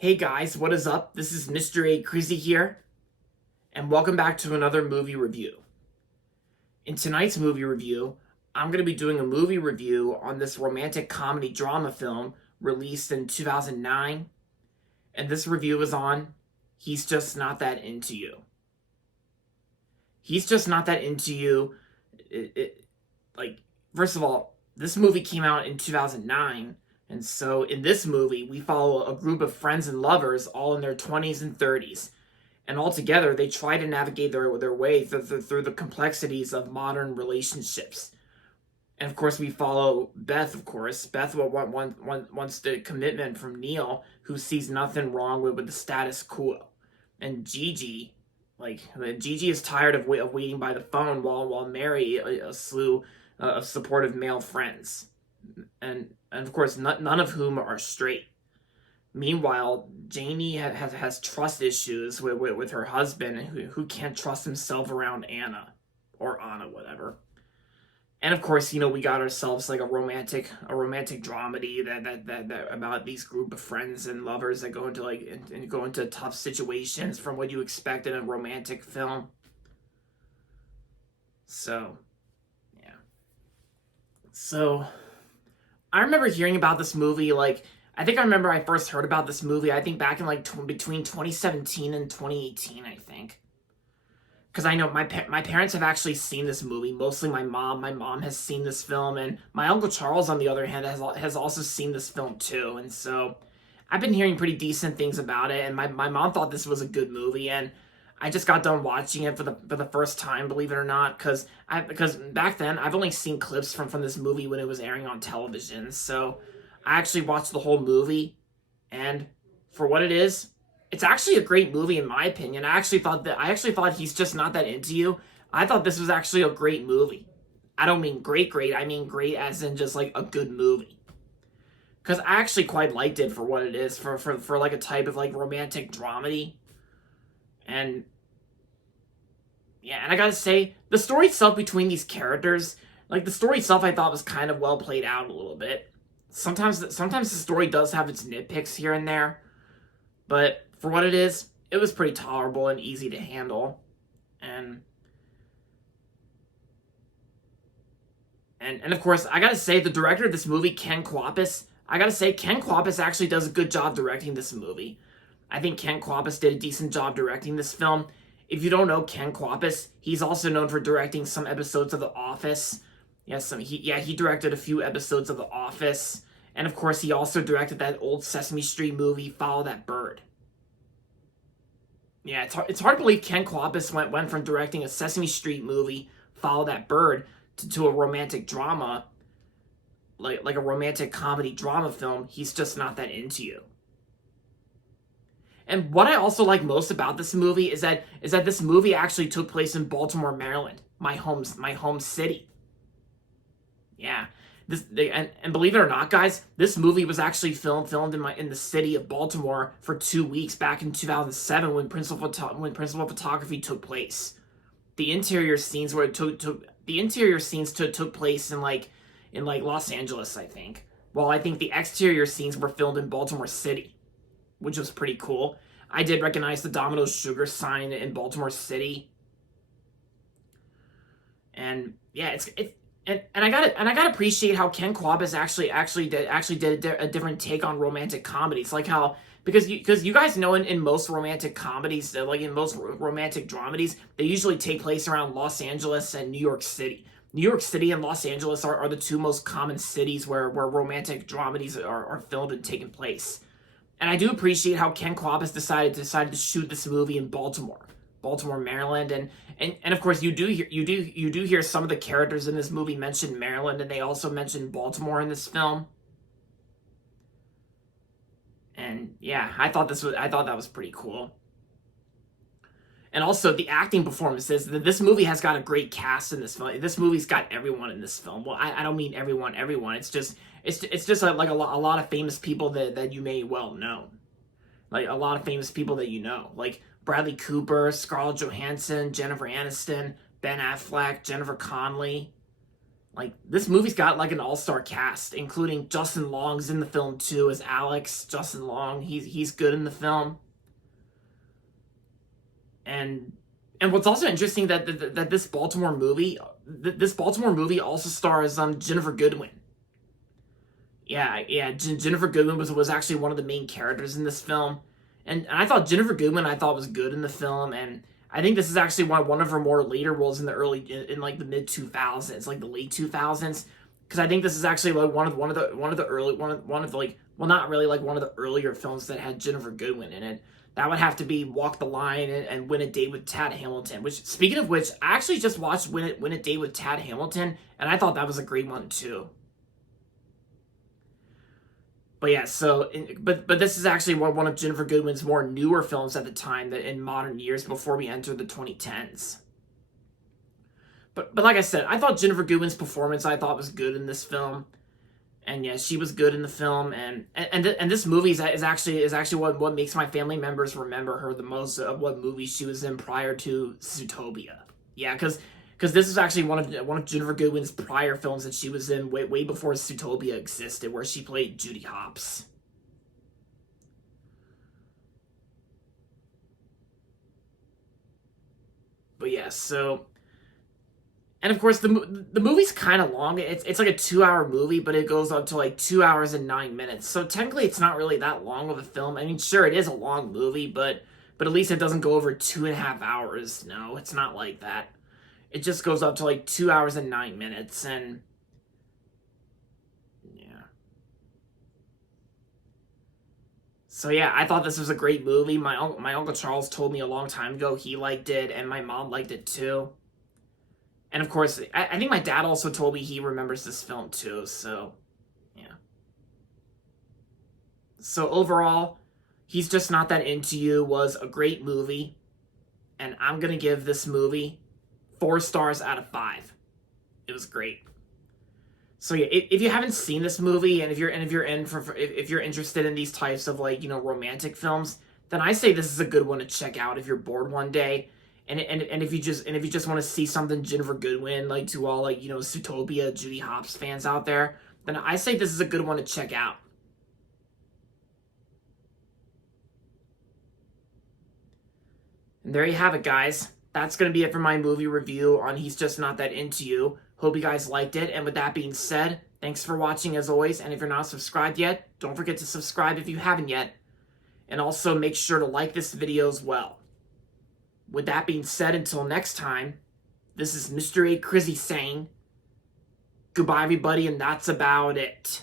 Hey guys, what is up? This is Mr. A. Crizzy here, and welcome back to another movie review. In tonight's movie review, I'm going to be doing a movie review on this romantic comedy drama film released in 2009, and this review is on He's Just Not That Into You. He's Just Not That Into You. First of all, this movie came out in 2009. And so in this movie, we follow a group of friends and lovers all in their 20s and 30s. And all together, they try to navigate their way through the complexities of modern relationships. And of course, we follow Beth, of course. Beth wants the commitment from Neil, who sees nothing wrong with the status quo. And Gigi, Gigi is tired of waiting by the phone while Mary a slew of supportive male friends. And of course, none of whom are straight. Meanwhile, Janie has trust issues with her husband, who can't trust himself around Anna, or Anna, whatever. And of course, we got ourselves like a romantic dramedy that about these group of friends and lovers that go into tough situations from what you expect in a romantic film. So, yeah. So, I remember hearing about this movie, I think I remember I first heard about this movie, I think back in, between 2017 and 2018, I think. Because I know my parents have actually seen this movie, mostly my mom. My mom has seen this film, and my Uncle Charles, on the other hand, has also seen this film, too. And so, I've been hearing pretty decent things about it, and my mom thought this was a good movie, and I just got done watching it for the first time, believe it or not, because back then I've only seen clips from this movie when it was airing on television. So I actually watched the whole movie, and for what it is, it's actually a great movie in my opinion. I actually thought He's Just Not That Into You. I thought this was actually a great movie. I don't mean great. I mean great as in just like a good movie. Because I actually quite liked it for what it is, for like a type of like romantic dramedy. And yeah, and I gotta say, the story itself between these characters, the story itself, I thought was kind of well played out a little bit. Sometimes the story does have its nitpicks here and there, but for what it is, it was pretty tolerable and easy to handle. And of course, I gotta say, the director of this movie, Ken Kwapis, actually does a good job directing this movie. I think Ken Kwapis did a decent job directing this film. If you don't know Ken Kwapis, he's also known for directing some episodes of The Office. He directed a few episodes of The Office. And of course, he also directed that old Sesame Street movie, Follow That Bird. Yeah, it's hard to believe Ken Kwapis went from directing a Sesame Street movie, Follow That Bird, to a romantic drama, like a romantic comedy drama film, He's Just Not That Into You. And what I also like most about this movie is that this movie actually took place in Baltimore, Maryland, my home city. Yeah, and believe it or not, guys, this movie was actually filmed in the city of Baltimore for 2 weeks back in 2007 when principal photography took place. The interior scenes took place in Los Angeles, I think. While I think the exterior scenes were filmed in Baltimore City, which was pretty cool. I did recognize the Domino's Sugar sign in Baltimore City. And yeah, and I gotta appreciate how Ken Kwapis actually did a different take on romantic comedies, like how because you guys know in most romantic comedies, like in most romantic dramedies, they usually take place around Los Angeles and New York City. New York City and Los Angeles are the two most common cities where romantic dramedies are filmed and taking place. And I do appreciate how Ken Kwapis decided to shoot this movie in Baltimore, Maryland, and of course you do hear some of the characters in this movie mention Maryland, and they also mention Baltimore in this film. And yeah, I thought that was pretty cool. And also the acting performances. This movie has got a great cast in this film. This movie's got everyone in this film. Well, I don't mean everyone. It's just like a lot of famous people that you may well know. Like a lot of famous people that you know. Like Bradley Cooper, Scarlett Johansson, Jennifer Aniston, Ben Affleck, Jennifer Connelly. Like, this movie's got like an all-star cast, including Justin Long's in the film too as Alex. Justin Long, he's good in the film. And what's also interesting that this Baltimore movie also stars Ginnifer Goodwin. Yeah, Ginnifer Goodwin was actually one of the main characters in this film, and I thought Ginnifer Goodwin was good in the film, and I think this is actually one of her more later roles in the in like the mid 2000s, like the late 2000s, because I think this is actually like one of the early one of like, well, not really like one of the earlier films that had Ginnifer Goodwin in it. That would have to be Walk the Line and Win a Date with Tad Hamilton. Which, speaking of which, I actually just watched Win a Date with Tad Hamilton, and I thought that was a great one too. But yeah, but this is actually one of Ginnifer Goodwin's more newer films at the time, that in modern years, before we enter the 2010s. But like I said, I thought Ginnifer Goodwin's performance was good in this film, and yeah, she was good in the film, and this movie is actually what makes my family members remember her the most, of what movies she was in prior to Zootopia. Yeah, because this is actually one of Ginnifer Goodwin's prior films that she was in way before Zootopia existed, where she played Judy Hopps. But yeah, so, and of course the movie's kind of long. It's like a 2-hour movie, but it goes up to like 2 hours and 9 minutes. So technically, it's not really that long of a film. I mean, sure, it is a long movie, but at least it doesn't go over 2.5 hours. No, it's not like that. It just goes up to like 2 hours and 9 minutes, and yeah. So yeah, I thought this was a great movie. My Uncle Charles told me a long time ago he liked it, and my mom liked it too. And of course, I think my dad also told me he remembers this film too. So yeah. So overall, He's Just Not That Into You was a great movie, and I'm gonna give this movie 4 stars out of 5. It was great. So yeah, if you haven't seen this movie, and if you're if you're interested in these types of, like, romantic films, then I say this is a good one to check out if you're bored one day, and if you just want to see something Ginnifer Goodwin, like, to all, like, Zootopia, Judy Hopps fans out there, then I say this is a good one to check out. And there you have it, guys. That's going to be it for my movie review on He's Just Not That Into You. Hope you guys liked it. And with that being said, thanks for watching as always. And if you're not subscribed yet, don't forget to subscribe if you haven't yet. And also make sure to like this video as well. With that being said, until next time, this is Mr. A. Crizzy saying goodbye, everybody, and that's about it.